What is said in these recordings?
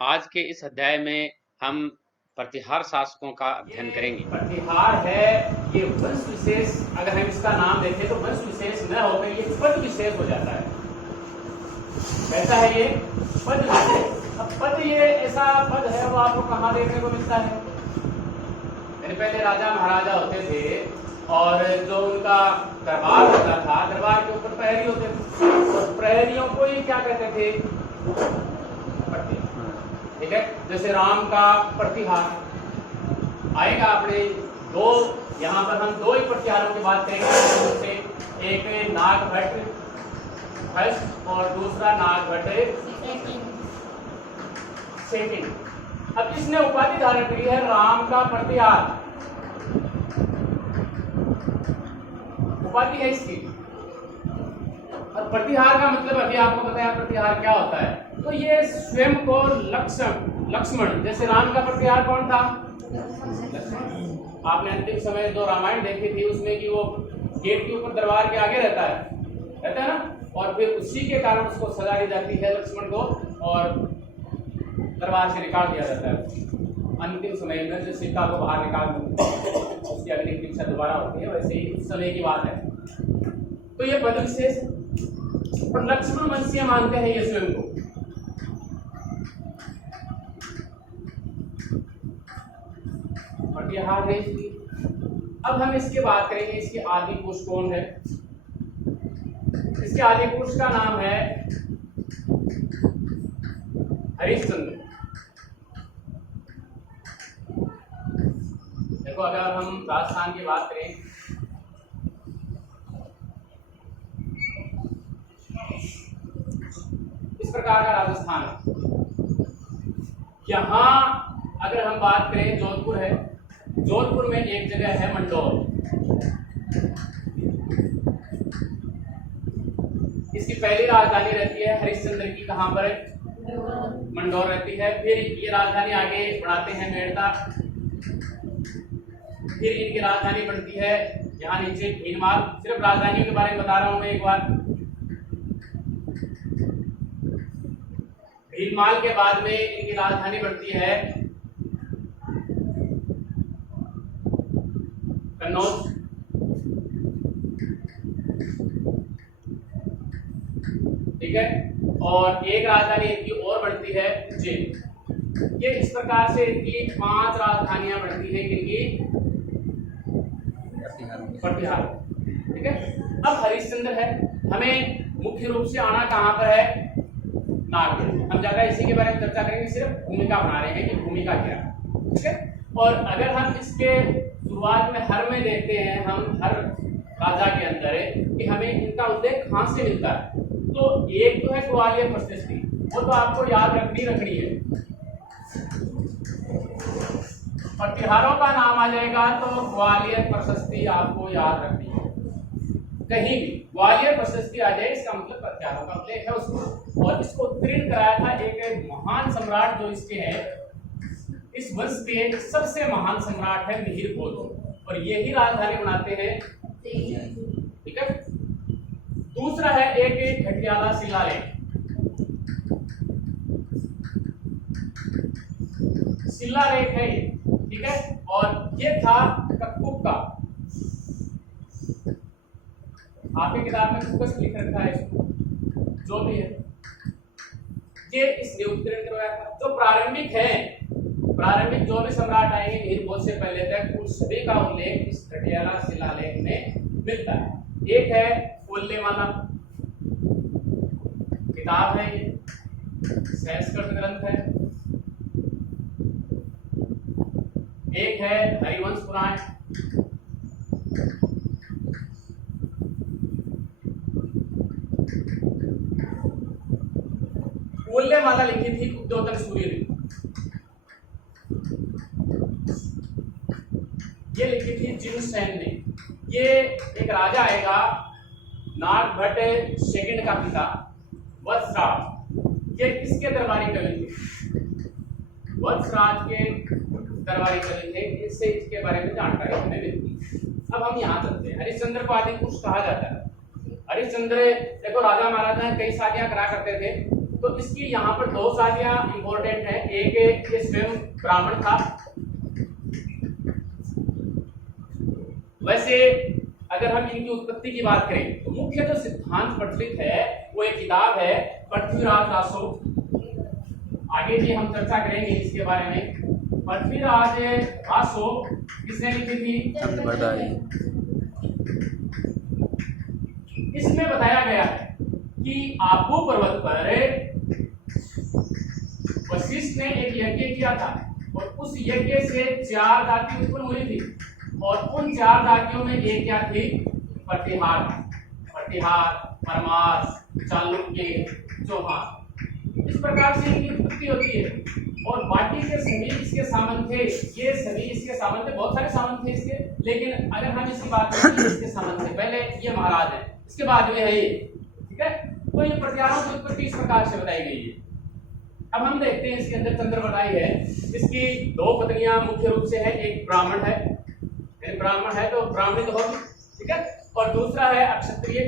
आज के इस अध्याय में हम प्रतिहार शासकों का अध्ययन करेंगे। प्रतिहार है ये वंश विशेष, अगर हम इसका नाम देखें तो वंश विशेष न होकर ये पद विशेष हो जाता है। कैसा है ये पद विशेष? अब पद ये ऐसा पद है वो आपको कहाँ देखने को मिलता है? पहले राजा महाराजा होते थे और जो उनका दरबार होता था, दरबार के ऊपर प्रहरी होते थे और प्रहरियों को ही क्या कहते थे? ठीक है, जैसे राम का प्रतिहार आएगा। आपने दो, यहाँ पर हम दो ही प्रतिहारों की बात करेंगे, एक नागभट्ट फर्स्ट और दूसरा नागभट्ट सेकंड। अब इसने उपाधि धारण की है राम का प्रतिहार, उपाधि है इसकी। और प्रतिहार का मतलब अभी आपको बताया प्रतिहार क्या होता है। तो ये स्वयं को लक्ष्मण, जैसे राम का प्रतिहार कौन था? आपने अंतिम समय जो रामायण देखी थी उसमें कि वो गेट के ऊपर दरबार के आगे रहता है ना, और फिर उसी के कारण उसको सजा दी जाती है लक्ष्मण को और दरबार से निकाल दिया जाता है। अंतिम समय में जो सीता को बाहर निकाल उसकी अग्नि परीक्षा दोबारा होती है, वैसे ही उस समय की बात है। तो ये पद विशेष और लक्ष्मण वंशीय मानते हैं ये स्वयं को। प्रतिहार है इसकी। अब हम इसकी बात करेंगे, इसके आदि पुरुष कौन है? इसके आदि पुरुष का नाम है हरिश्चंद्र। देखो, अगर हम राजस्थान की बात करें, इस प्रकार का राजस्थान है। यहां अगर हम बात करें, जोधपुर है, जोधपुर में एक जगह है मंडौर। इसकी पहली राजधानी रहती है हरिश्चंद्र की, कहां पर है? मंडौर रहती है। फिर ये राजधानी आगे बढ़ाते हैं मेड़ता, फिर इनकी राजधानी बनती है यहाँ नीचे भीनमाल। सिर्फ राजधानियों के बारे में बता रहा हूं मैं एक बार। भीनमाल के बाद में इनकी राजधानी बनती है कन्नौज। ठीक है, और एक राजधानी इनकी और बनती है उज्जैन। ये इस प्रकार से इनकी 5 राजधानियां बनती है किनकी? प्रतिहार। ठीक है, अब हरिश्चंद्र है, हमें मुख्य रूप से आना कहां पर है? नागपुर। हम ज्यादा इसी के बारे में चर्चा करेंगे, सिर्फ भूमिका बना रहे हैं कि भूमिका क्या। ठीक है, और अगर हम इसके शुरुआत में हर में देखते हैं, हम हर राजा के अंदर है कि हमें इनका उल्लेख कहां से मिलता है। तो एक तो है ग्वालियर प्रशस्ति, वो तो आपको याद रखनी है। प्रतिहारों का नाम आ जाएगा तो ग्वालियर प्रशस्ति आपको याद रखनी है। कहीं भी ग्वालियर प्रशस्ति आ जाए, इसका मतलब प्रतिहारों का उल्लेख है उसको। और इसको उत्तीर्ण कराया था एक महान सम्राट जो इसके हैं, इस वंश के सबसे महान सम्राट है मिहिर भोज, और यही राजधानी बनाते हैं। ठीक है, दूसरा है एक घटियाला शिलालेख। शिलालेख है ये, ठीक है, और ये था कक्कुक का। आपकी किताब में कुछ लिख रखा है इसको, जो भी है ये इसने उत्तीर्ण करवाया था। जो प्रारंभिक है, प्रारंभिक जो भी सम्राट आएंगे मिहिर भोज से पहले तक, उन सभी का उल्लेख इस घटियाला शिलालेख में मिलता है। एक है कोल्लेमाला किताब है, ये संस्कृत ग्रंथ है। एक है हरिवंश पुराण, कोल्लेमाला लिखी थी कुब्दोतन सूर्य ने, ये लिखी थी जिनसेन ने। ये एक राजा आएगा नागभट्ट सेकंड का पिता वत्सराज, ये किसके दरबारी कवि थे? वत्सराज के दरबारी कवि थे। इससे इसके बारे में जानकारी हमें मिलती है। अब हम यहाँ चलते हैं। हरिश्चंद्र को आदि पुरुष कहा जाता है। हरिश्चंद्र देखो, राजा महाराजा कई शादियां करा करते थे, तो इसकी यहाँ पर दो शादियां इंपॉर्टेंट है। एक ये स्वयं ब्राह्मण था। वैसे अगर हम इनकी उत्पत्ति की बात करें तो मुख्य जो सिद्धांत प्रचलित है वो एक किताब है पृथ्वीराज रासो। आगे भी हम चर्चा करेंगे इसके बारे में। पृथ्वीराज रासो किसने लिखी थी? इसमें बताया गया है कि आबू पर्वत पर वशिष्ठ ने एक यज्ञ किया था और उस यज्ञ से 4 जाति उत्पन्न हुई थी और उन 4 जातियों में एक क्या थी? प्रतिहार, परमार, चालुक्य, चौहान। इस प्रकार से इनकी उत्पत्ति होती है। और बाकी के सभी इसके सामंत थे, ये सभी इसके सामंत थे, बहुत सारे सामंत थे इसके। लेकिन अगर हम इसकी बात करें इसके सामंत से पहले ये महाराज है, इसके बाद में है ये, ठीक है। तो ये प्रतिहारों की उत्पत्ति इस प्रकार से बताई गई है। अब हम देखते हैं इसके अंदर चंद्र बताई है। इसकी 2 पत्नियां मुख्य रूप से है। एक ब्राह्मण है, ब्राह्मण है तो ब्राह्मणी तो होगी, ठीक है। और दूसरा है अक्षत्रिय।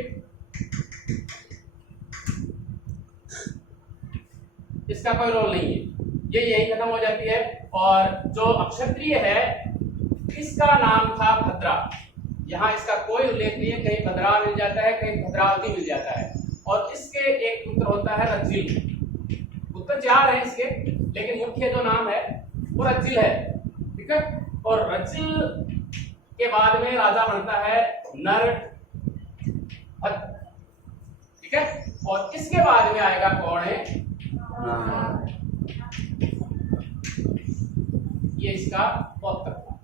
इसका कोई रोल नहीं है, ये यही खत्म हो जाती है। और जो अक्षत्रिय है इसका नाम था भद्रा। यहाँ इसका कोई उल्लेख नहीं है, कहीं भद्रा मिल जाता है, कहीं भद्रावती मिल जाता है। और इसके एक पुत्र होता है रज्जिल। पुत्र 4 है इसके, लेकिन मुख्य जो नाम है वो रज्जिल है, ठीक है। और रज्जिल के बाद में राजा बनता है नरभद्र, ठीक है। और इसके बाद में आएगा कौन है? ये इसका पौत्र था।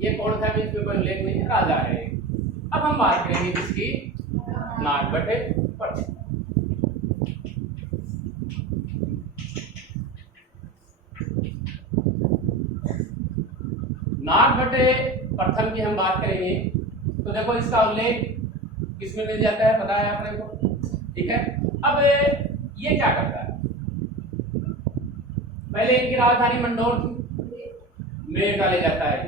ये कौन था बीच में कोई उल्लेख नहीं है, राजा है। अब हम बात करेंगे इसकी नागभट्टे पर। नागभट्टे प्रथम की हम बात करेंगे तो देखो इसका उल्लेख किसमें मिल जाता है, पता है अपने को, ठीक है। अब ये क्या करता है? पहले इनकी राजधानी मंडोर थी, मेड़ता ले जाता है,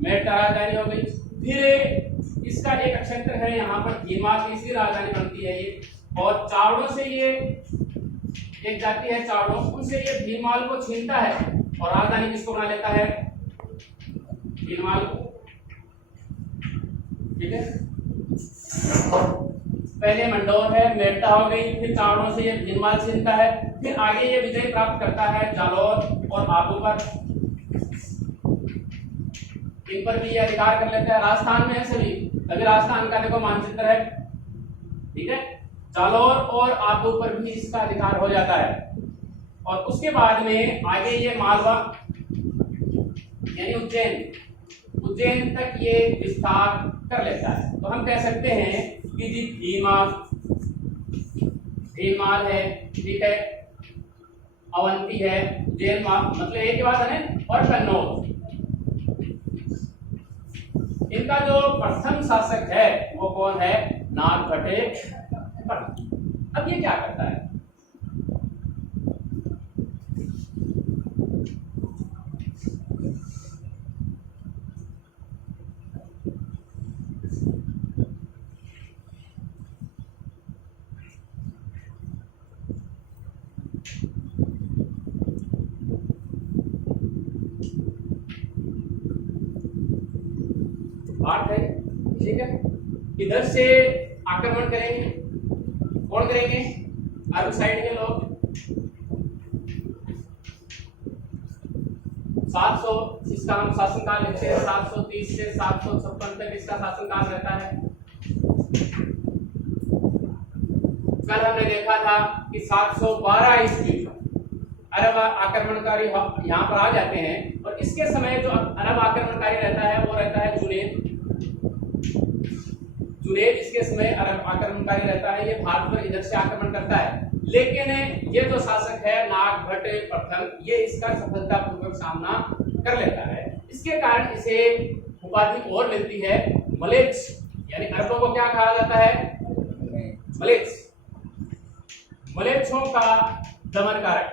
मेड़ता राजधानी हो गई। फिर इसका एक क्षेत्र है यहाँ पर धीमा, तीसरी राजधानी बनती है ये। और चावड़ों से ये एक जाति है चावड़ों, उनसे ये भीमाल को छीनता है और राजधानी किसको बना लेता है? भीमाल को, ठीक है। पहले मंडोर है, मेड़ता हो गई, फिर चावड़ों से ये भीमाल छीनता है, फिर आगे ये विजय प्राप्त करता है जालौर और आबू पर। इन पर भी ये अधिकार कर लेते हैं। राजस्थान में है सभी, अभी राजस्थान का देखो मानचित्र है, ठीक है। जालौर और आबू पर भी इसका अधिकार हो जाता है। और उसके बाद में आगे ये मालवा यानी उज्जैन तक ये विस्तार कर लेता है। तो हम कह सकते हैं कि जी भीमाल है, ठीक है, अवंती है, जेल मतलब एक ही बात है ना। और कन्नौज, इनका जो प्रथम शासक है वो कौन है? नागभट्टे। अब ये क्या करता है? बात है, ठीक है। इधर से आक्रमण करेंगे, कौन करेंगे? अरब साइड के लोग। 700 इसका हम शासनकाल लिखते हैं, 730 से 756 तक इसका शासनकाल रहता है। कल हमने देखा था कि 712 ईस्वी अरब आक्रमणकारी यहाँ पर आ जाते हैं। और इसके समय जो अरब आक्रमणकारी रहता है वो रहता है जुनैद। इसके समय अरब आक्रमणकारी रहता है, ये भारत पर इधर से आक्रमण करता है। लेकिन ये जो शासक है नागभट्टे प्रथम, ये इसका सफलतापूर्वक सामना कर लेता है। इसके कारण इसे उपाधि और मिलती है मलेच्छ, यानी अरबों को क्या कहा जाता है? मलेच्छ, मलेच्छों का दमन कारक।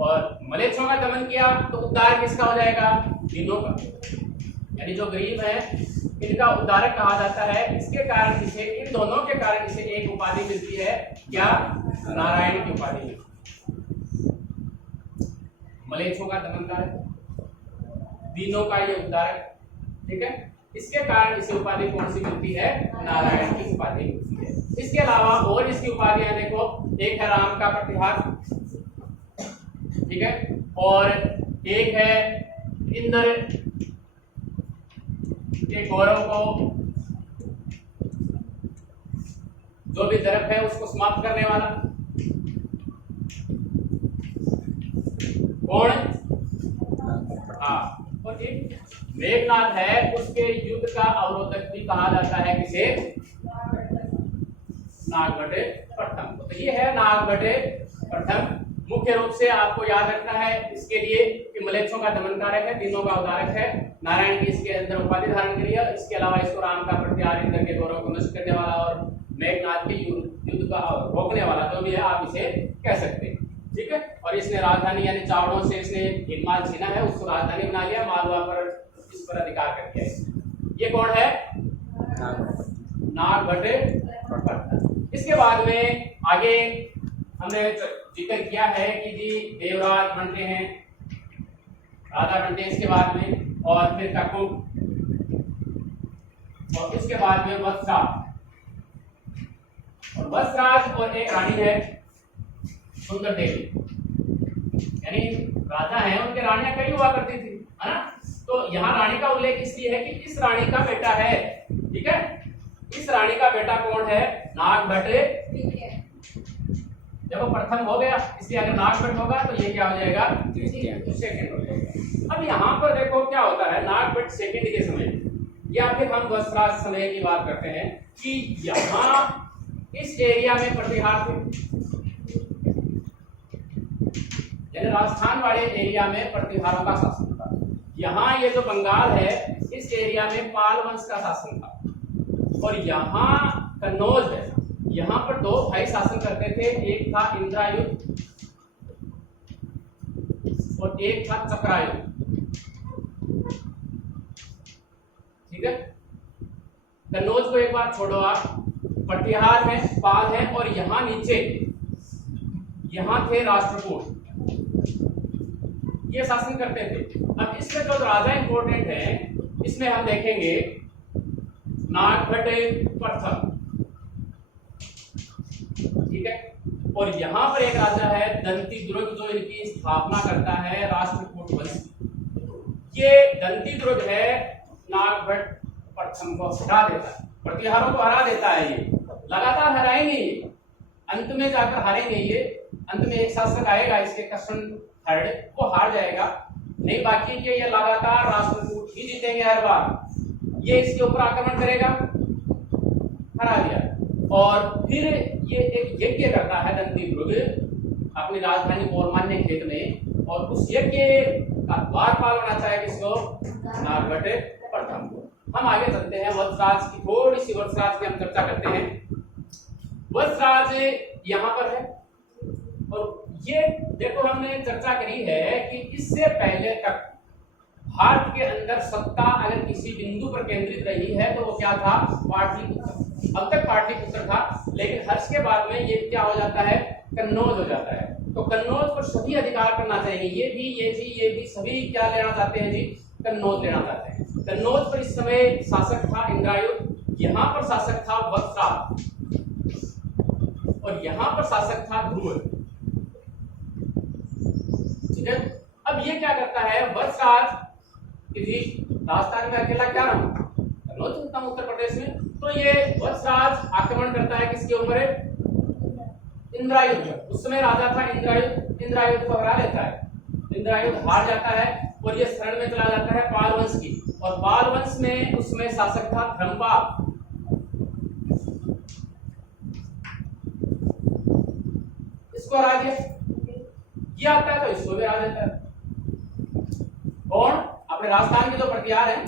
और मलेच्छों का दमन किया तो उद्धार किसका हो जाएगा? दीनों का, यानी जो गरीब है इनका उद्धारक कहा जाता है। इसके कारण इसे, इन दोनों के कारण इसे एक उपाधि मिलती है, क्या? नारायण की उपाधि मिलती है। मलेच्छों का दमनकारक, दीनों का ये उद्धारक, ठीक है। इसके कारण इसे उपाधि कौन सी मिलती है? नारायण की उपाधि मिलती है। इसके अलावा और इसकी उपाधियां देखो, एक है राम का प्रतिहार, ठीक है, और एक है इंद्र, एक गौरव को जो भी दर्प है उसको समाप्त करने वाला कौन? हाँ, और एक मेघनाथ है, उसके युद्ध का अवरोधक भी कहा जाता है किसे? नागभटे प्रथम। तो ये है नागभटे प्रथम। मुख्य रूप से आपको याद रखना है इसके लिए कि मलेच्छों का दमनकारक है, तीनों का उद्धारक है, नारायण की इसके अंदर उपाधि धारण करी है। इसके अलावा इसको राम का प्रतिहार, इंद्र के गौरव को नष्ट करने वाला और मेघनाथ के युद्ध का रोकने वाला, जो भी है आप इसे कह सकते हैं, ठीक है। और इसने राजधानी यानी चावड़ों से इसने एक माल छीना है, उसको राजधानी बना लिया, मालवा पर इस पर अधिकार कर दिया इसने। ये कौन है? नागभटे प्रथम। इसके बाद में आगे हमने जिक्र किया है कि जी देवराज बनते हैं, राजा बनते हैं इसके बाद में, और फिर ककुब, और इसके बाद में वत्सराज, और वत्सराज और एक रानी है सुंदर देवी, यानी राजा है उनके रानियां कई हुआ करती थी, है ना। तो यहाँ रानी का उल्लेख इसलिए है कि इस रानी का बेटा है, ठीक है। इस रानी का बेटा कौन है? नागभटे। जब वो प्रथम हो गया, इसलिए अगर नागभट होगा तो ये क्या हो जाएगा? सेकंड हो जाएगा। अब यहाँ पर देखो क्या होता है, नागभट सेकंड के समय या फिर हम वत्सराज समय की बात करते हैं कि यहाँ इस एरिया में प्रतिहार थे, यानी राजस्थान वाले एरिया में प्रतिहारों का शासन था। यहाँ ये जो बंगाल है, इस एरिया में पाल वंश का शासन था, और यहाँ कन्नौज है, यहाँ पर दो भाई शासन करते थे, एक था इंद्रायुध और एक था चक्रायुध, ठीक है। कन्नौज को एक बार छोड़ो आप, प्रतिहार है, पाल है, और यहाँ नीचे यहाँ थे राष्ट्रकूट, ये शासन करते थे। अब इसमें जो राजा इंपॉर्टेंट है, इसमें हम देखेंगे नागभटे प्रथम, ठीक है। और यहाँ पर एक राजा है दंतिदुर्ग, जो इनकी स्थापना करता है राष्ट्रकूट वंश। ये दंतिदुर्ग है नागभट प्रथम को हरा देता है, प्रतिहारों को हरा देता है। ये लगातार हराएंगे, ये अंत में जाकर हारेंगे। ये अंत में एक शासक आएगा इसके कृष्ण थर्ड, वो हार जाएगा, नहीं बाकी के ये लगातार राष्ट्रकूट ही जीतेंगे हर बार। ये इसके ऊपर आक्रमण करेगा, हरा दिया, और फिर ये एक यज्ञ करता है दंतिदुर्ग अपनी राजधानी बोरमान्य खेत में, और उस यज्ञ का द्वारपाल होना चाहिए किसको? नागभटे प्रथम को। हम आगे चलते हैं, वत्सराज की थोड़ी सी, वत्सराज की हम चर्चा करते हैं। वत्सराज यहाँ पर है, और ये देखो हमने चर्चा करी है कि इससे पहले तक भारत के अंदर सत्ता अगर किसी बिंदु पर केंद्रित रही है तो वो क्या था? पाटलिपुत्र। अब तक पाटलिपुत्र था, लेकिन हर्ष के बाद में ये क्या हो जाता है? कन्नौज हो जाता है। तो कन्नौज पर सभी अधिकार करना चाहिए, ये भी सभी क्या लेना चाहते हैं जी? कन्नौज लेना चाहते हैं। कन्नौज पर इस समय शासक था इंद्रायुध, यहाँ पर शासक था वत्सराज, और यहाँ पर शासक था ध्रुव, ठीक है। अब ये क्या करता है? वत्सराज किसी राजस्थान में अकेला क्या रहा, कन्नौज उत्तर प्रदेश में, तो ये वत्सराज आक्रमण करता है किसके ऊपर? इंद्रायुध। उस समय राजा था इंद्रायुध, इंद्रायुध को हरा लेता है, इंद्रायुध हार जाता है, और ये शरण में चला जाता है पाल वंश की, और पाल वंश में उसमें शासक था धर्मपाल। इसको हरा दिया, ये आता है तो इसको भी हरा देता है। कौन? अपने राजस्थान के जो प्रतिहार हैं,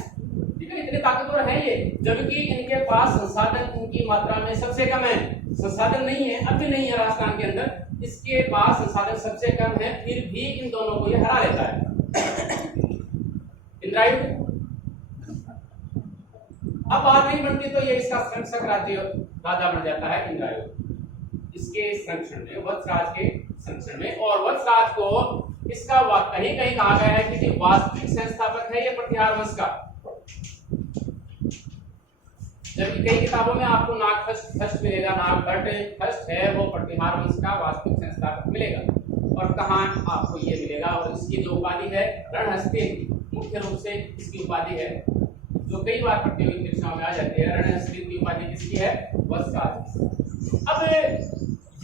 ठीक है, इतने ताकतवर हैं ये, जबकि इनके पास संसाधन इनकी मात्रा में सबसे कम है। संसाधन नहीं है, अब भी नहीं है राजस्थान के अंदर, इसके पास संसाधन सबसे कम है, फिर भी इन दोनों को ये हरा लेता है। इंद्रायुध अब बात नहीं बनती तो ये इसका संरक्षक राज्य राजा बन जाता है इंद्रायुध इसके संरक्षण में, वत्सराज के संरक्षण में। और वत्सराज को इसका कहीं कहीं कहा गया है कि वास्तविक संस्थापक है ये प्रतिहार वंश का, जबकि कई किताबों में आपको नागभट्ट मिलेगा, नागभट्ट फर्स्ट है वो प्रतिहार वंश का वास्तविक संस्थापक मिलेगा। और कहाँ आपको ये मिलेगा। और इसकी जो उपाधि है रणहस्ती, मुख्य रूप से इसकी उपाधि है जो कई बार प्रतियोगी परीक्षाओं में आ जाती है, रणहस्ती की उपाधि किसकी है, वत्सराज। अब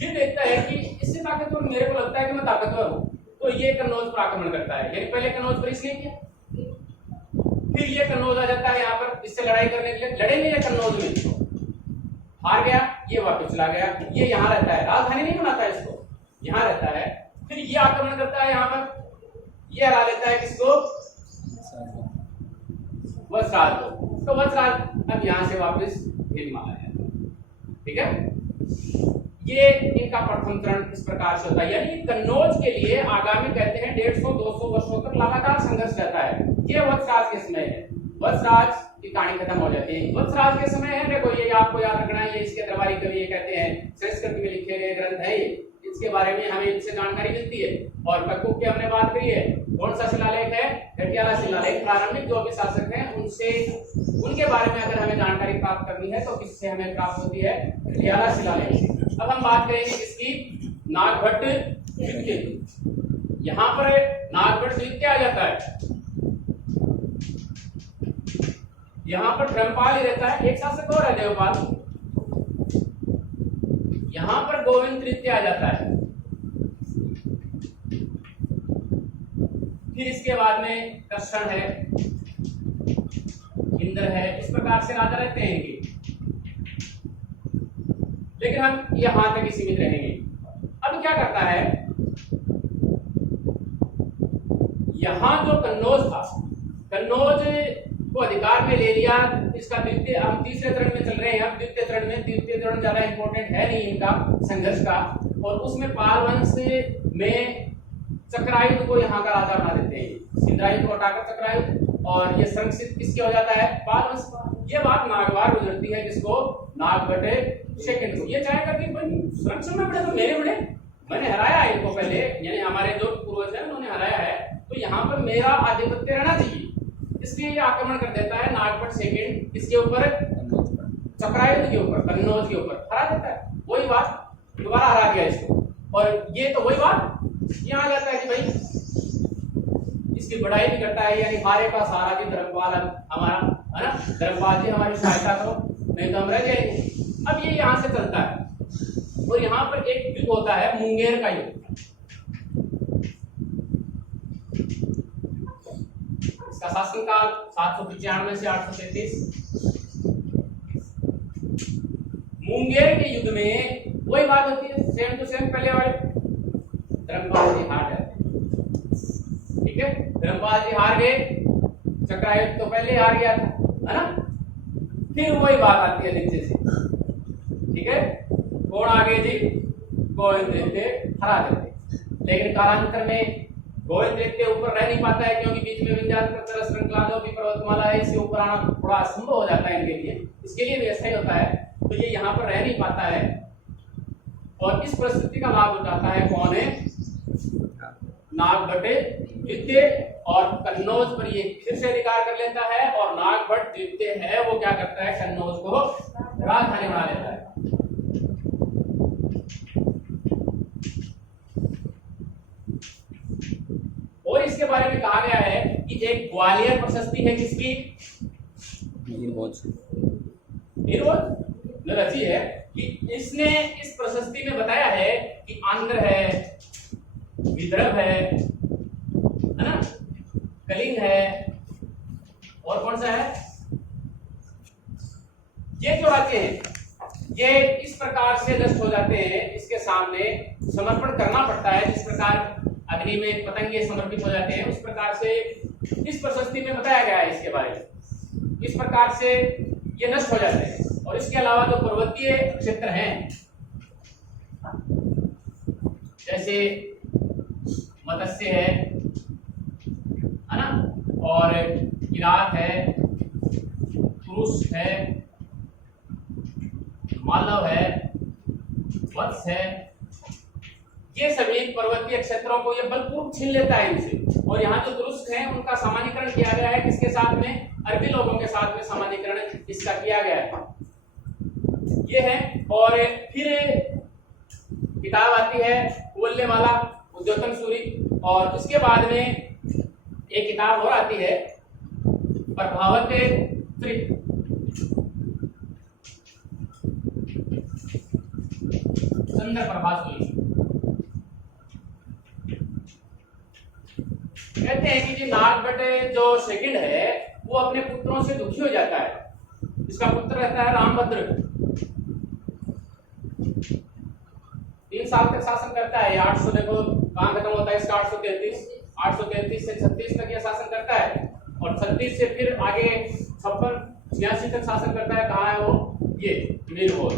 ये देखता है कि इससे ताकतवर मेरे को लगता है कि मैं ताकतवर हूँ, तो ये कन्नौज पर आक्रमण करता है। यानी पहले कन्नौज पर इसलिए किया, फिर ये कन्नौज आ जाता है यहाँ पर इससे लड़ाई करने के लिए, लड़ेंगे ये कन्नौज में, हार गया, ये वापस चला गया, ये यहाँ रहता है, राजधानी नहीं बनाता है इसको, यहाँ रहता है। फिर ये आक्रमण करता है यहाँ पर, ये हरा लेता है किसको, वत्सराज को। तो वत्सराज अब यहाँ से वापस भीम आ गया, ठीक है। ये इनका प्रथम चरण इस प्रकार से होता है। यानी कन्नौज के लिए आगामी कहते हैं 150-200 वर्षों तक लगातार संघर्ष रहता है। ये वत्सराज के समय है, वत्सराज की कहानी खत्म हो जाती है। वत्सराज के समय है, देखो ये आपको याद रखना है, ये इसके दरबारी कवि ये कहते हैं, संस्कृत में लिखे गए ग्रंथ है ये, इसके बारे में हमें इनसे जानकारी मिलती है। और कक्कुक की हमने बात करी है, कौन सा शिलालेख है, घटियाला शिलालेख। प्रारंभिक जो भी शासक हैं उनसे, उनके बारे में अगर हमें जानकारी प्राप्त करनी है तो किससे हमें प्राप्त होती है, घटियाला शिलालेख से। अब हम बात करेंगे किसकी, नागभट्ट द्वितीय। यहाँ पर नागभट्ट द्वितीय आ जाता है, यहाँ पर धर्मपाल ही रहता है, एक शासक और है देवपाल। यहाँ पर गोविंद तृतीय आ जाता है। फिर इसके बाद में कृष्ण है, इंद्र है, इस प्रकार से राजा रहते हैं ये। लेकिन हम यहां तक ही सीमित रहेंगे। अब क्या करता है, यहां जो कन्नौज था, कन्नौज को अधिकार में ले लिया। इसका द्वितीय, हम तीसरे चरण में चल रहे हैं, अब द्वितीय चरण में, द्वितीय चरण ज्यादा इंपॉर्टेंट है नहीं इनका संघर्ष का। और उसमें पाल वंश में चक्रायुध को यहाँ का राजा बना देते हैं, इंद्रायुध को हटाकर चक्रायुध, और ये संरक्षित किसके हो जाता है, पाल वंश का। ये बात नागवार गुजरती है जिसको, नागभट्ट सेकंड को। ये चाहेगा कि संरक्षण में बड़े तो मेरे बड़े, मैंने हराया है इनको पहले, यानी हमारे जो पूर्वज हैं उन्होंने हराया है, तो यहाँ पर मेरा आधिपत्य रहना चाहिए। इसलिए ये आक्रमण कर देता है नागभट्ट सेकंड किसके ऊपर, चक्रायुध के ऊपर, कन्नौज के ऊपर हरा देता है। वही बात दोबारा हरा दिया इसको। और ये तो वही बात यहाँ आ जाता है कि भाई इसकी बढ़ाई भी करता है, यानी हारे का सहारा भी धर्मपाल हमारा है ना, धर्मपाल जी हमारी सहायता करो नहीं तो हम रह जाएंगे। अब ये यहाँ से चलता है और यहाँ पर एक युद्ध होता है, मुंगेर का युद्ध। इसका शासनकाल 795 से 833। मुंगेर के युद्ध में वही बात होती है, सेम टू सेम पहले वाले, धर्मपाल जी हार जाते हैं, ठीक है। धर्मपाल जी हार गए, चक्रायुध तो पहले हार गया था, है ना। फिर वही बात आती है नीचे से, ठीक है। कौन आगे जी, गोविंद तृतीय हरा देते। लेकिन कालांतर में गोविंद तृतीय ऊपर रह नहीं पाता है, क्योंकि बीच में विंध्याचल श्रृंखला जो भी पर्वतमाला है, इससे ऊपर आना थोड़ा असंभव हो जाता है इनके लिए, इसके लिए भी ऐसा ही होता है। तो ये यहाँ पर रह नहीं पाता है और इस परिस्थिति का लाभ उठाता है कौन है, नागभट्ट द्वितीय। और कन्नौज पर ये फिर से अधिकार कर लेता है, और नागभट्ट द्वितीय है वो क्या करता है, कन्नौज को राजधानी बना लेता है। और इसके बारे में कहा गया है कि एक ग्वालियर प्रशस्ति है किसकी, ने रची है, कि इसने इस प्रशस्ति में बताया है कि आंध्र है, विदर्भ है ना, कलिंग है, और कौन सा है, ये जो राज्य हैं ये इस प्रकार से नष्ट हो जाते हैं, इसके सामने समर्पण करना पड़ता है। जिस प्रकार अग्नि में पतंगे समर्पित हो जाते हैं, उस प्रकार से इस प्रशस्ति में बताया गया है इसके बारे में। इस प्रकार से ये नष्ट हो जाते हैं। और इसके अलावा जो पर्वतीय क्षेत्र हैं, जैसे मत्स्य है ना, और किरात है, क्रूस है, मालव है, वत्स है, ये सभी पर्वतीय क्षेत्रों को ये बलपूर्वक छीन लेता है इनसे। और यहाँ जो तुरुस्क हैं उनका सामान्यीकरण किया गया है किसके साथ में? अरबी लोगों के साथ में सामान्यीकरण इसका किया गया है। ये है। और फिर किताब आती है कुवल्लेमाला उद्योतन सूरी, और उसके बाद में एक किताब और आती है प्रभावक त्रिप, चंद्र प्रभा सूरी। कहते हैं कि नागभट्ट जो सेकंड है वो अपने पुत्रों से दुखी हो जाता है। इसका पुत्र रहता है रामभद्र, 3 साल तक शासन करता है। 800 देखो कहाँ खत्म होता है इसका, 833 से 36 तक यह शासन करता है, और 36 से फिर आगे 56 86 तक शासन करता है। कहाँ है वो? ये मीरभोज।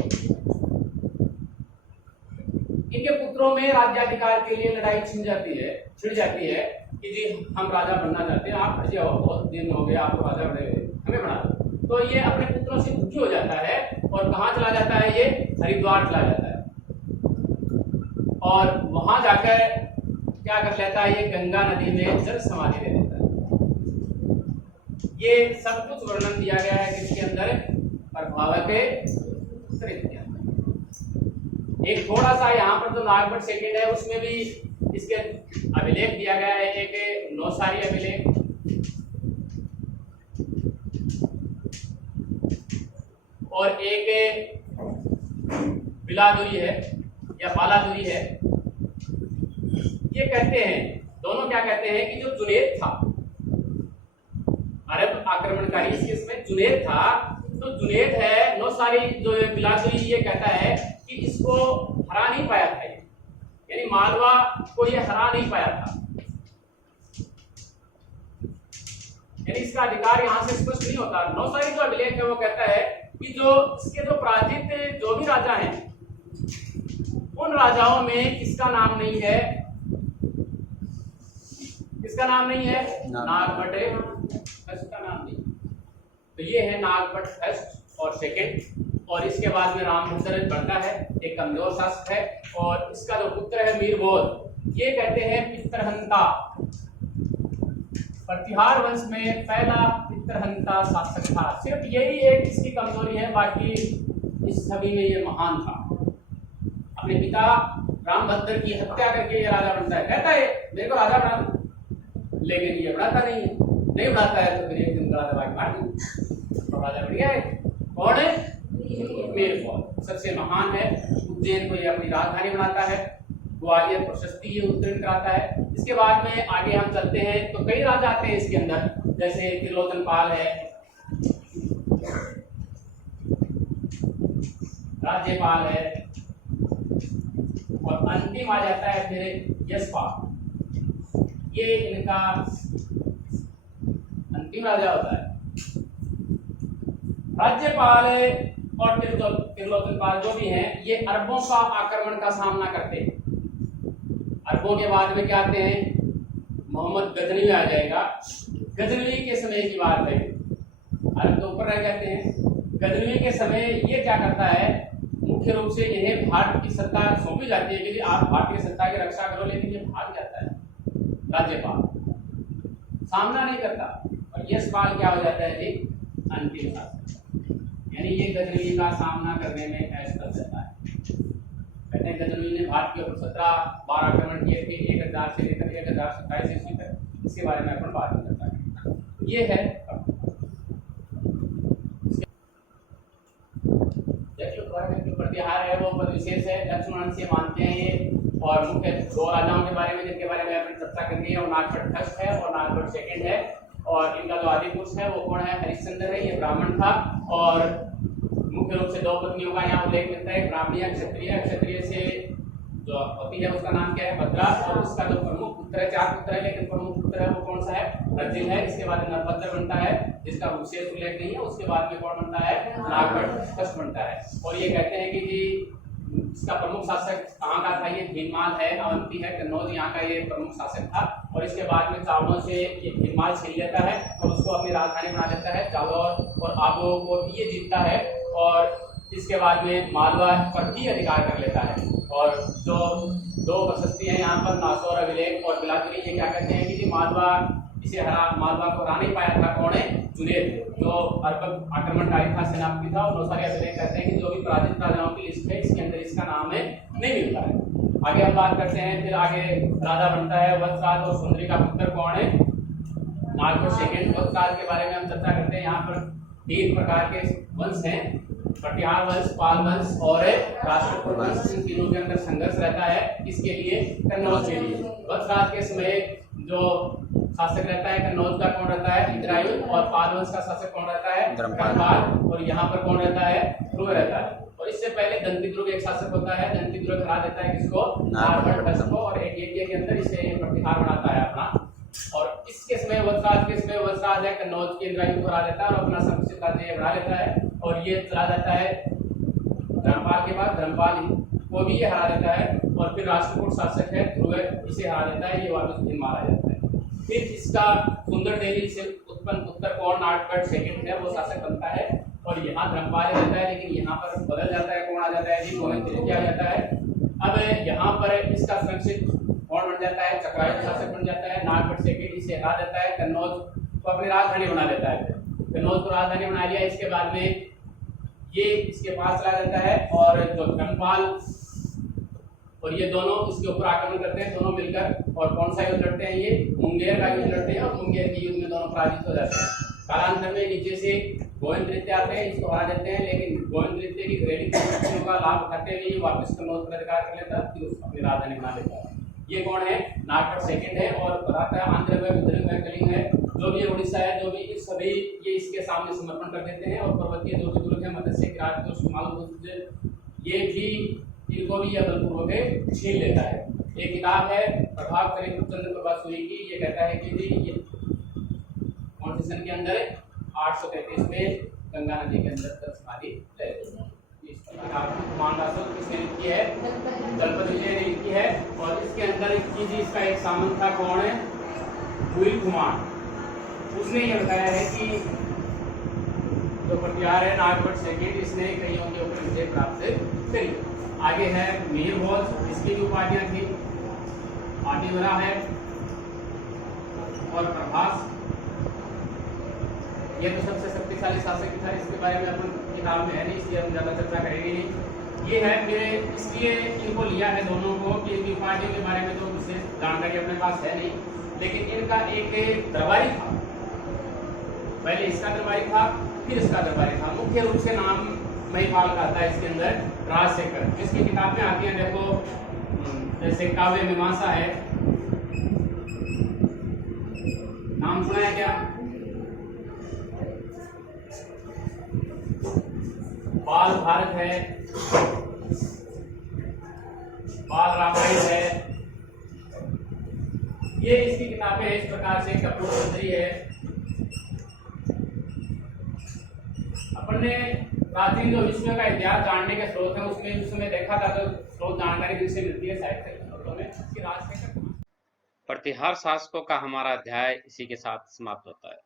इनके पुत्रों में राज्याधिकार के लिए लड़ाई छिड़ जाती है कि जी हम राजा बनना चाहते हैं, आप राजा हो, बहुत दिन हो गए आपको राजा बने हुए, हमें बना दो। तो ये अपने पुत्रों से दुखी हो जाता है और कहाँ चला जाता है? ये हरिद्वार चला जाता है, और वहां जाकर क्या कर लेता है? ये गंगा नदी में जल समाधि ले लेता है। ये सब कुछ वर्णन दिया गया है किसके अंदर? प्रभावक त्रिप के अंदर। एक थोड़ा सा यहाँ पर जो नागभट्ट सेकंड है उसमें भी इसके अभिलेख दिया गया है। एक नौसारी अभिलेख, और एक बिलादुरी है या बालादुरी है। ये कहते हैं, दोनों क्या कहते हैं कि जो जुनैद था, अरब आक्रमणकारी इसमें जुनैद था, तो जुनैद है नौसारी जो बिलादुरी ये कहता है कि इसको हरा नहीं पाया था, यानी मालवा को ये हरा नहीं पाया था, यानी इसका अधिकार यहां से स्पष्ट नहीं होता। नौसारी जो अभिलेख है वो कहता है कि जो इसके जो पराजित जो भी राजा हैं उन राजाओं में किसका नाम नहीं है? किसका नाम नहीं है? नागभट्ट का नाम नहीं। तो ये है नागभट्ट फर्स्ट और सेकंड, और इसके बाद में रामभद्र बढ़ता है, एक कमजोर शासक है, और इसका जो पुत्र है मीरभोज, ये कहते हैं पितृहंता, प्रतिहार वंश में पहला पितृहंता शासक था। सिर्फ यही एक इसकी कमजोरी है, बाकी इस सभी में ये महान था। अपने पिता रामभद्र की हत्या करके ये राजा बनता है, कहता है मेरे को राजा बना दो, लेकिन ये बनाता नहीं बनाता है, तो फिर एक दिन राजा भाई मार तो राजा बन गया है। कौन है? मीरभोज सबसे महान है। उज्जैन को ये अपनी राजधानी बनाता है, ग्वालियर प्रशस्ति ये उत्तीर्ण कराता है। इसके बाद में आगे हम चलते हैं तो कई राजा आते हैं इसके अंदर, जैसे त्रिलोचनपाल है, राज्यपाल है, और अंतिम आ जाता है फिर यशपाल। ये इनका अंतिम राजा होता है। राज्यपाल और त्रिलोचनपाल जो भी हैं ये अरबों का आक्रमण का सामना करते हैं। अरबों के बाद में क्या आते हैं? मोहम्मद गजनवी आ जाएगा। गजनवी के समय की बात है, अरब तो ऊपर रह जाते हैं। गजनवी के समय ये क्या करता है? मुख्य रूप से इन्हें भारत की सत्ता सौंपी जाती है कि आप भारतीय सत्ता की रक्षा करो, लेकिन ये भाग जाता है। राज्यपाल सामना नहीं करता, और यशपाल क्या हो जाता है जी? अंतिम शासक, यानी ये गजनवी का सामना करने में असफल रहता है। कहते हैं गजनवी ने भारत के ऊपर 17-12 आक्रमण किए थे, 1000 से लेकर 1027 ईस्वी तक। इसके बारे में अपन बात नहीं करता है। ये है प्रतिहार है, वो पद विशेष है, लक्ष्मण से मानते हैं ये। और मुख्य 2 राजाओं के बारे में जिनके बारे में अपन चर्चा करनी है, वो नागभट्ट फर्स्ट है और नागभट्ट सेकंड है। और इनका जो आदि पुरुष है वो कौन है? हरिश्चंद्र है, ये ब्राह्मण था। और मुख्य रूप से 2 पत्नियों का यहाँ उल्लेख मिलता है, ब्राह्मणीय क्षत्रिय। क्षत्रिय से जो होती है उसका नाम क्या है? भद्रा। और उसका जो प्रमुख पुत्र है, 4 पुत्र है, लेकिन प्रमुख पुत्र है वो कौन सा है? रजिल है। इसके बाद नरभद्र बनता है, जिसका विशेष उल्लेख नहीं है। उसके बाद में कौन बनता है? नागभट्ट फर्स्ट बनता है। और ये कहते हैं कि जी इसका प्रमुख शासक कहाँ का था, ये भीममाल है, अवंती है, कन्नौज यहाँ का ये प्रमुख शासक था। और इसके बाद में चावलों से ये भीममाल छीन लेता है और उसको अपनी राजधानी बना लेता है। जालौर और आबू को ये जीतता है और इसके बाद में मालवा पर भी अधिकार कर लेता है। और जो दो प्रशस्ति हैं यहाँ पर, नासौर अभिलेख और बिलावली, ये क्या कहते हैं कि मालवा मालवा को हरा नहीं पाया था, कौन है, जुनैद, जो अरबक आक्रमणकारी था, सेनापति था। और नौसारी अभिलेख कहते हैं कि जो भी पराजित राजाओं की लिस्ट है इसके अंदर इसका नाम है नहीं मिलता है। आगे हम बात करते हैं, फिर आगे राजा बनता है वत्सराज और सुंदरी का पुत्र कौन है, नागपुर सेकंड। वत्सराज के बारे में हम चर्चा करते हैं। यहाँ पर 3 प्रकार के वंश हैं, कटिहार वंश, पाल वंश और राष्ट्रकूट वंश। इन तीनों के अंदर संघर्ष रहता है, किसके लिए, कन्नौज के लिए। वत्सराज के समय जो शासक रहता है कन्नौज का कौन रहता है, इंद्रायुध, और पाल वंश का शासक कौन रहता है, धर्मपाल, और यहाँ पर कौन रहता है, ध्रुव रहता है। और इससे पहले दंतिध्रुव एक शासक होता है, दंतिध्रुव हरा देता है किसको, नागभट्ट को, और एक यज्ञ के अंदर इसे प्रतिहार बनाता है अपना। और इसके समय वत्सराज है कन्नौज के इंद्रायुध को हरा देता है और अपना संकुचित राज्य बना लेता है। और ये चला जाता है धर्मपाल के पास, धर्मपाल को भी ये हरा देता है। और फिर राष्ट्रकूट शासक है ध्रुव, इसे हरा देता है, ये वापस भीममाल आ जाता है। फिर इसका सुंदर देवी से उत्पन्न पुत्र कौन, नागभट्ट सेकंड है, वो शासक बनता है। और यहाँ धर्मपाल रहता है, लेकिन यहाँ पर बदल जाता है, कौन आ जाता है जी, गोविंद तृतीय आ जाता है। अब यहाँ पर इसका संक्षिप्त कौन बन जाता है, चक्रराज शासक बन जाता है। नागभट्ट सेकंड इसे हरा देता है, कन्नौज को अपनी राजधानी बना लेता है। कन्नौज को राजधानी बना लिया, इसके बाद में ये इसके पास चला जाता है। और जो धर्मपाल और ये दोनों इसके ऊपर आक्रमण करते हैं, दोनों मिलकर, और कौन सा युद्ध लड़ते हैं, ये मुंगेर का युद्ध लड़ते हैं। और मुंगेर के युद्ध में दोनों पराजित हो जाते हैं। कालांतर में नीचे से गोविंद तृतीय आते हैं, इसको हरा देते हैं, लेकिन गोविंद तृतीय की घरेलू शक्तियों का लाभ उठाते हुए वापस कन्नौज पर अधिकार कर लेता है, फिर उसको अपनी राजधानी बना लेता है। ये कौन है, नागभट्ट सेकंड है। और बताता है आंध्र में, विदर्भ में, कलिंग है, जो भी उड़ीसा है, जो भी इस सभी ये इसके सामने समर्पण कर देते हैं। और पर्वतीय जो भी दुर्ग है, मत्स्य, किरात, मालगुज, ये भी इनको भी यह बलपूर्वक छीन लेता है। एक किताब है प्रभाव चंद्र प्रभासूरी की, ये कहता है कि ये कौन सी सन के अंदर 833 में गंगा नदी के अंदर तक समाधि ले इस प्रकार किसने लिखी है, दलपत विजय ने लिखी है। और इसके अंदर एक चीज, इसका एक सामंत था, कौन है, हुईल कुमार। उसने ये बताया है कि जो प्रतिहार है नागभट्ट सेकंड, इसने कईयों के ऊपर विजय प्राप्त करी। आगे है मीर भोज, इसकी भी उपाधियां थी, आदिवरा है और प्रभास, ये तो सबसे शक्तिशाली शासक था। इसके बारे में अपन किताब में है नहीं, इसलिए हम ज्यादा चर्चा करेंगे नहीं। ये है फिर इसलिए इनको लिया है दोनों को कि इनकी उपाधियों के बारे में तो विशेष जानकारी अपने पास है नहीं, लेकिन इनका एक दरबारी था, पहले इसका दरबारी था, फिर इसका दरबारी था। मुख्य रूप से नाम महिपाल का था इसके अंदर, राजशेखर। इसकी किताब में आती है, देखो, जैसे काव्य मीमांसा है, नाम सुना है क्या, बाल भारत है, बाल रामायण है, ये इसकी किताबें हैं। इस प्रकार से कपूर सुंदरी है। अपन ने प्राचीन जो विश्व का इतिहास जानने के स्रोत है, उसमें उसमें देखा था, तो स्रोत जानकारी जिससे मिलती है साहित्य स्रोतों में, इसकी राजशेखर। प्रतिहार शासकों का हमारा अध्याय इसी के साथ समाप्त होता है।